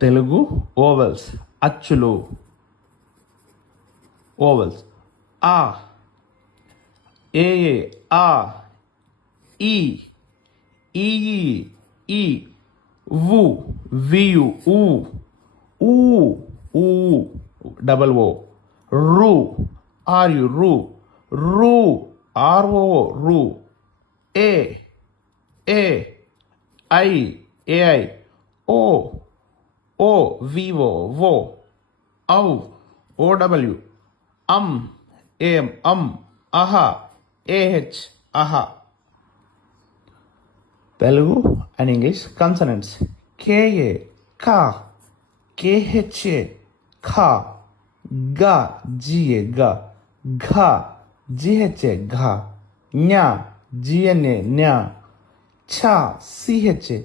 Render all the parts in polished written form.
Telugu vowels అచ్చులు. Vowels ఆ, ఏ, ఆ, ఈ, ఈ, ఈ, వు, వియు, ఊ, ఊ, ఊ, డబల్ ఓ, రు, ఆర్యు, రు, రు, ఆర్ఓ, రు, ఏ, ఏ, ఐ, ఏఐ, ఓ, ఓ, వివో, వో, ఔ, ఓడబ్ల్యూ, ఏం, అహ, ఏహెచ్, అహ. Telugu and English consonants. K A, కా, కేహెచ్ఏ, ఖా, గా, జిఏ, గా, ఘా, జిహెచ్ఏ, ఘా, న్యా, జిఎన్ఏ, న్యా, ఛా, సిహెచ్ఏ,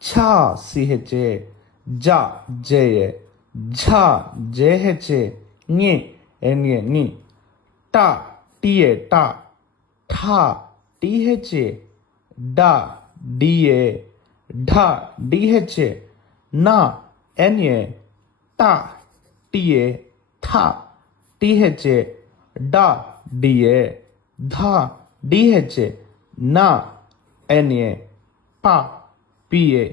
ఛా, సిహెచ్ఏ, జా, జేఏ, ఝా, జేహెచ్ఏ, ఞే, ఎన్ఏ, ని, టా, టిఏ, టా, ఠా, టిహెచ్ఏ, డా, డిఏ, ఢా, డిహెచ్ఏ, నా, ఎన్ఏ, టా, టిఏ, థా, టిహెచ్ఏ, డా, డిఏ, ధా, డిహెచ్ఏ, నా, ఎన్ఏ, పా, పిఏ,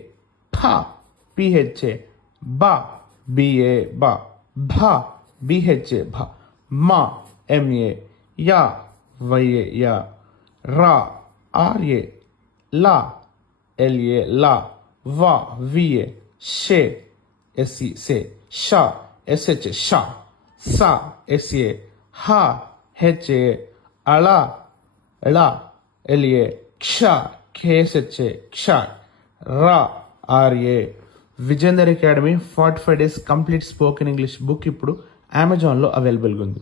ఫా, పిహెచ్ఏ, బా, బిఏ, బా, భా, బిహెచ్ఏ, భా, మా, ఎంఏ, యా, వైఏ, యా, రా, ఆర్ఏ, లా, ఎల్ఏ, లా, వా, విఏ, షే, ఎస్ఈ, సే, షా, ఎస్హెచ్ఏ, షా, సా, ఎస్ఏ, హా, హెచ్ఏ, అలా, లా, ఎల్ఏ, క్ష, కేఎస్హెచ్ఏ, క్ష, రా, R A. Vijender academy 45 days complete spoken English book ఇప్పుడు అమెజాన్లో అవైలబుల్గా ఉంది.